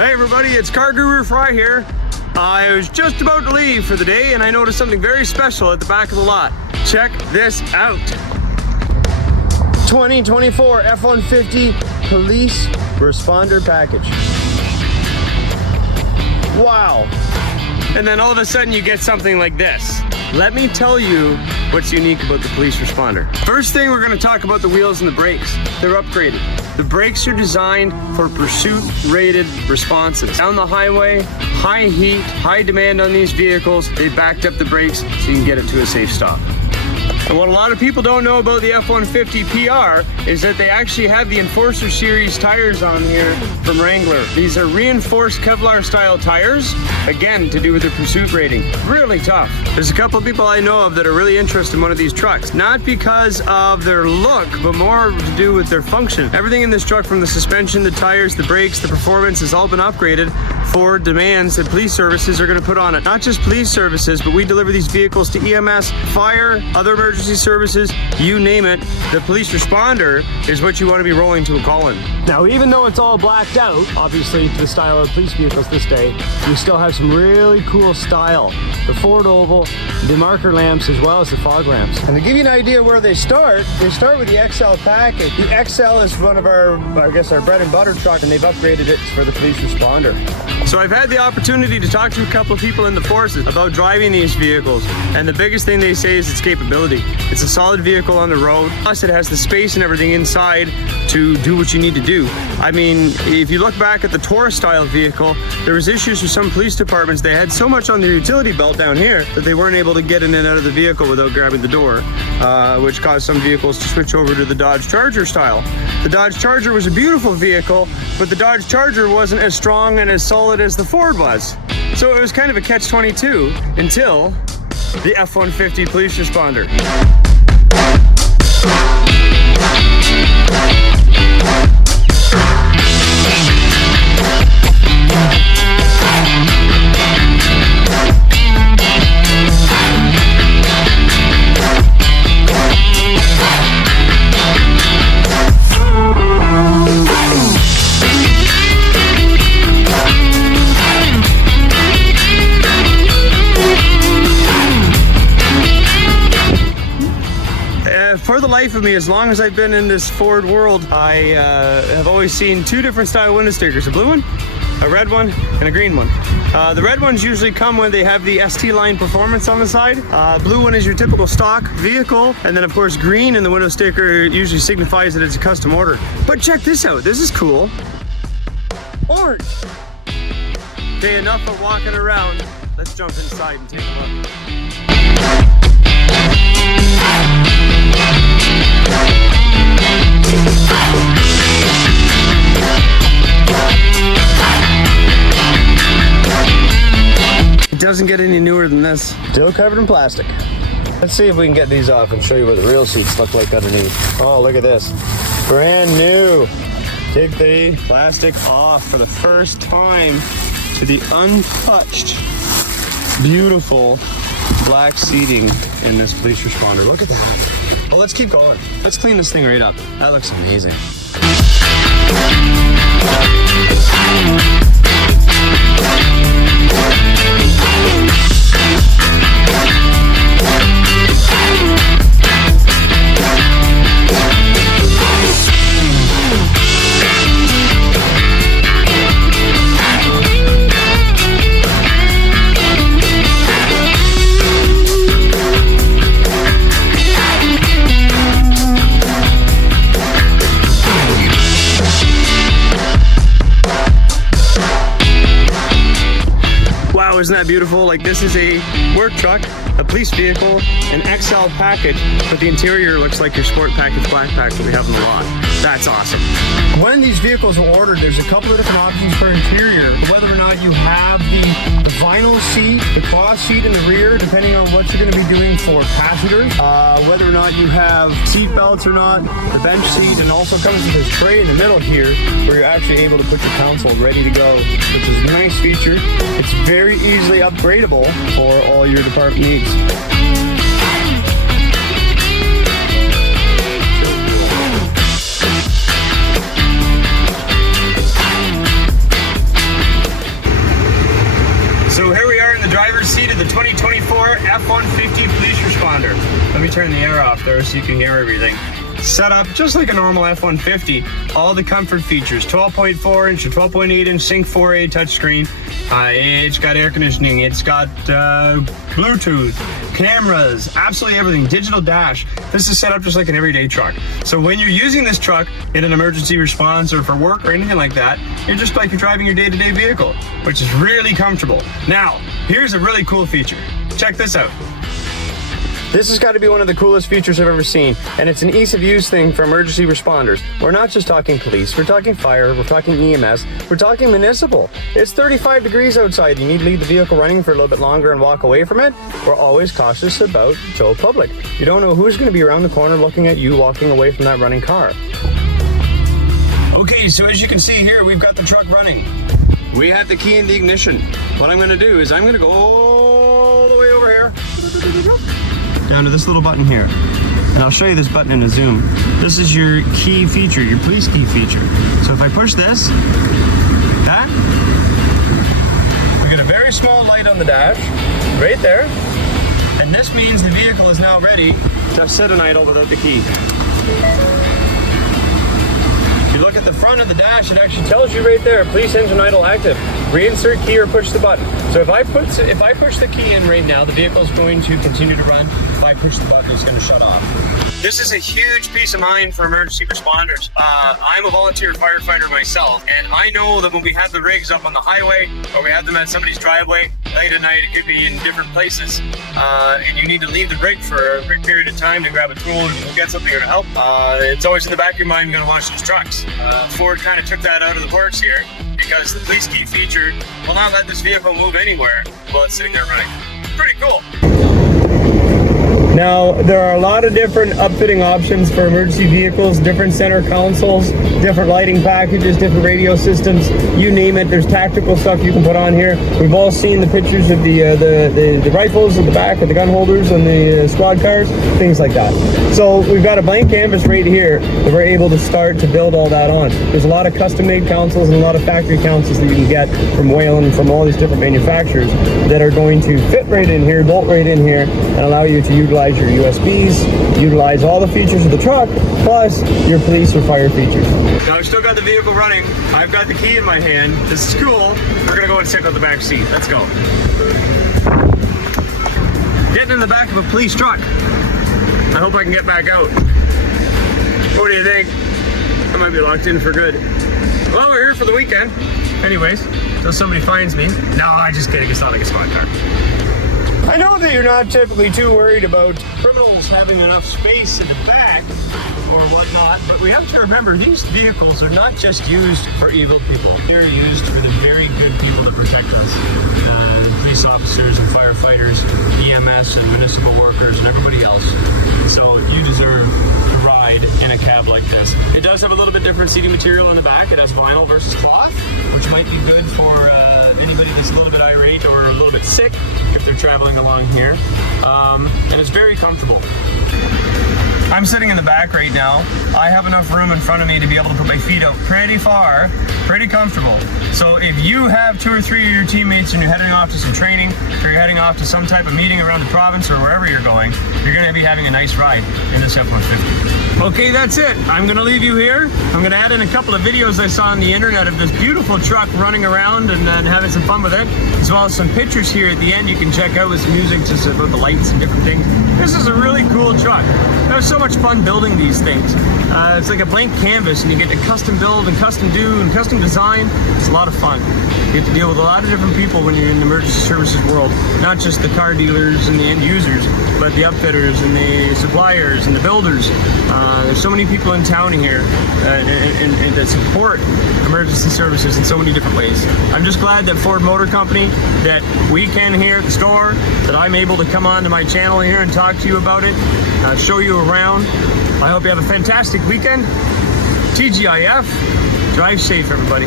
Hey everybody, it's CarGuruFry here. I was just about to leave for the day and I noticed something very special at the back of the lot. Check this out. 2024 F-150 Police Responder Package. Wow. And then all of a sudden you get something like this. Let me tell you what's unique about the police responder. First thing, we're going to talk about the wheels and the brakes. They're upgraded. The brakes are designed for pursuit-rated responses. Down the highway, high heat, high demand on these vehicles, they backed up the brakes so you can get it to a safe stop. And what a lot of people don't know about the F-150 PR is that they actually have the Enforcer Series tires on here from Wrangler. These are reinforced Kevlar style tires, again, to do with their pursuit rating. Really tough. There's a couple of people I know of that are really interested in one of these trucks, not because of their look, but more to do with their function. Everything in this truck, from the suspension, the tires, the brakes, the performance, has all been upgraded for demands that police services are going to put on it. Not just police services, but we deliver these vehicles to EMS, fire, other emergency services, you name it. The police responder is what you want to be rolling to a call in. Now, even though it's all blacked out, obviously to the style of police vehicles this day, you still have some really cool style. The Ford Oval, the marker lamps, as well as the fog lamps. And to give you an idea where they start with the XL package. The XL is one of our, I guess, our bread and butter truck, and they've upgraded it for the police responder. So I've had the opportunity to talk to a couple of people in the forces about driving these vehicles, and the biggest thing they say is its capability. It's a solid vehicle on the road, plus it has the space and everything inside to do what you need to do. I mean, if you look back at the Taurus style vehicle, there was issues with some police departments. They had so much on their utility belt down here that they weren't able to get in and out of the vehicle without grabbing the door, which caused some vehicles to switch over to the Dodge Charger style. The Dodge Charger was a beautiful vehicle, but the Dodge Charger wasn't as strong and as solid as the Ford was. So it was kind of a catch-22 until the F-150 police responder. For the life of me, as long as I've been in this Ford world, I have always seen two different style window stickers, a blue one, a red one, and a green one. The red ones usually come when they have the ST line performance on the side. Blue one is your typical stock vehicle, and then of course green in the window sticker usually signifies that it's a custom order. But check this out, this is cool. Orange! Okay, enough of walking around. Let's jump inside and take a look. It doesn't get any newer than this. Still covered in plastic. Let's see if we can get these off and show you what the real seats look like underneath. Oh, look at this. Brand new. Take the plastic off for the first time to the untouched, beautiful black seating in this police responder. Look at that. Well, let's keep going. Let's clean this thing right up. That looks amazing. Isn't that beautiful? Like, this is a work truck, a police vehicle, an XL package, but the interior looks like your sport package black pack that we have in the lot. That's awesome. When these vehicles are ordered, there's a couple of different options for interior. Whether or not you have the vinyl seat, the cloth seat in the rear, depending on what you're going to be doing for passengers. Whether or not you have seat belts or not, the bench seat, and also comes with this tray in the middle here where you're actually able to put your console ready to go, which is a nice feature. It's very easily upgradable for all your department needs. the 2024 F-150 police responder. Let me turn the air off there so you can hear everything. Set up just like a normal F-150. All the comfort features, 12.4 inch or 12.8 inch Sync 4A touchscreen. It's got air conditioning, it's got Bluetooth, cameras, absolutely everything, digital dash. This is set up just like an everyday truck. So when you're using this truck in an emergency response or for work or anything like that, you're just like you're driving your day-to-day vehicle, which is really comfortable. Now, here's a really cool feature. Check this out. This has got to be one of the coolest features I've ever seen, and it's an ease of use thing for emergency responders. We're not just talking police, we're talking fire, we're talking EMS, we're talking municipal. It's 35 degrees outside, you need to leave the vehicle running for a little bit longer and walk away from it. We're always cautious about Joe Public. You don't know who's going to be around the corner looking at you walking away from that running car. Okay, so as you can see here, we've got the truck running. We have the key in the ignition. What I'm going to do is I'm going to go all the way over here, down to this little button here. And I'll show you this button in a zoom. This is your key feature, your police key feature. So if I push this, that, we get a very small light on the dash, right there. And this means the vehicle is now ready to sit an idle without the key. If you look at the front of the dash, it actually tells you right there, police engine idle active. Reinsert key or push the button. So if I push the key in right now, the vehicle is going to continue to run. If I push the button, it's going to shut off. This is a huge peace of mind for emergency responders. I'm a volunteer firefighter myself, and I know that when we have the rigs up on the highway or we have them at somebody's driveway, late at night, it could be in different places, and you need to leave the rig for a quick period of time to grab a tool or go get something or to help. It's always in the back of your mind, you're going to watch those trucks. Ford kind of took that out of the works here, because the police key feature will not let this vehicle move anywhere while it's sitting there running. Pretty cool. Now, there are a lot of different upfitting options for emergency vehicles, different center consoles, different lighting packages, different radio systems, you name it. There's tactical stuff you can put on here. We've all seen the pictures of the rifles at the back of the gun holders and the squad cars, things like that. So we've got a blank canvas right here that we're able to start to build all that on. There's a lot of custom-made consoles and a lot of factory consoles that you can get from Whalen and from all these different manufacturers that are going to fit right in here, bolt right in here, and allow you to utilize your USBs, utilize all the features of the truck, plus your police or fire features. Now I've still got the vehicle running. I've got the key in my hand. This is cool. We're gonna go and check out the back seat. Let's go. Getting in the back of a police truck. I hope I can get back out. What do you think? I might be locked in for good. Well, we're here for the weekend. Anyways, until somebody finds me. No, I'm just kidding. It's not like a squad car. I know that you're not typically too worried about criminals having enough space in the back or whatnot, but we have to remember these vehicles are not just used for evil people. They're used for the very good people that protect us. Police officers and firefighters, EMS and municipal workers and everybody else. So you deserve to ride in a cab like this. It does have a little bit different seating material on the back. It has vinyl versus cloth, which might be good for anybody that's a little bit irate or a little bit sick if they're traveling along here. And it's very comfortable. I'm sitting in the back right now. I have enough room in front of me to be able to put my feet out pretty far, pretty comfortable. So if you have 2 or 3 of your teammates and you're heading off to some training, or you're heading off to some type of meeting around the province or wherever you're going, you're gonna be having a nice ride in this F-150. Okay, that's it. I'm gonna leave you here. I'm gonna add in a couple of videos I saw on the internet of this beautiful truck running around and having some fun with it, as well as some pictures here at the end you can check out with some music just about the lights and different things. This is a really cool truck. That was so much fun building these things. It's like a blank canvas and you get to custom build and custom do and custom design. It's a lot of fun. You get to deal with a lot of different people when you're in the emergency services world. Not just the car dealers and the end users, but the upfitters and the suppliers and the builders. There's so many people in town here and that support emergency services in so many different ways. I'm just glad that Ford Motor Company, that we can here at the store, that I'm able to come on to my channel here and talk to you about it, show you around. I hope you have a fantastic weekend. TGIF. Drive safe, everybody.